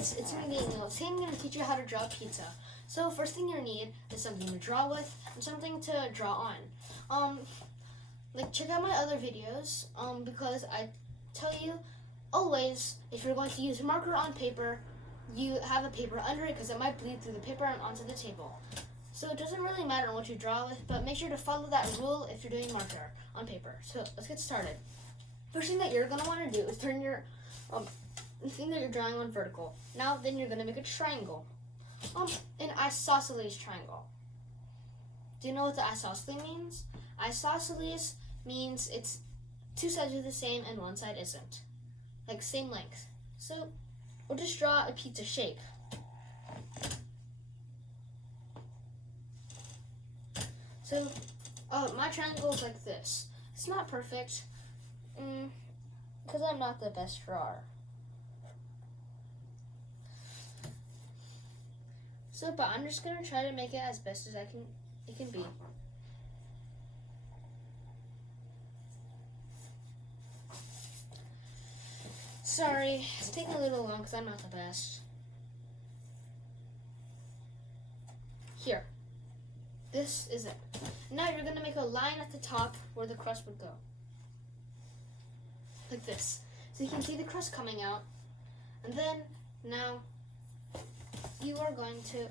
guys, it's me, Daniel. Today I'm going to teach you how to draw pizza. So first thing you need is something to draw with and something to draw on. Check out my other videos, because I tell you always, if you're going to use marker on paper, you have a paper under it because it might bleed through the paper and onto the table. So it doesn't really matter what you draw with, but make sure to follow that rule if you're doing marker on paper. So let's get started. First thing that you're going to want to do is turn your the thing that you're drawing on vertical. Now then you're going to make a triangle. An isosceles triangle. Do you know what the isosceles means? Isosceles means it's two sides are the same and one side isn't. Like same length. So we'll just draw a pizza shape. So my triangle is like this. It's not perfect because I'm not the best drawer. So, but I'm just gonna try to make it as best as it can be. Sorry, it's taking a little long because I'm not the best. Here, this is it. Now you're gonna make a line at the top where the crust would go, like this. So you can see the crust coming out, and then now you are going to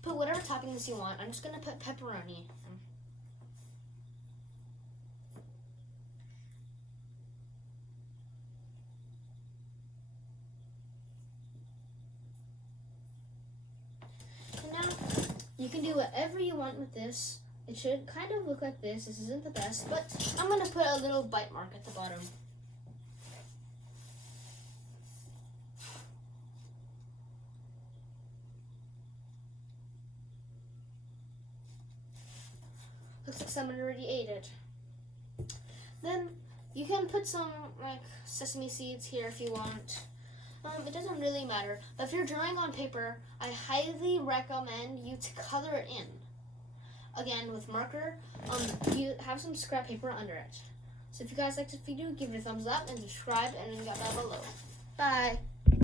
put whatever toppings you want. I'm just going to put pepperoni. And now you can do whatever you want with this. It should kind of look like this. This isn't the best, but I'm going to put a little bite mark at the bottom. Looks like someone already ate it. Then you can put some sesame seeds here if you want. It doesn't really matter. But if you're drawing on paper, I highly recommend you to color it in. Again, with marker, you have some scrap paper under it. So if you guys like this video, give it a thumbs up and subscribe and comment down below. Bye.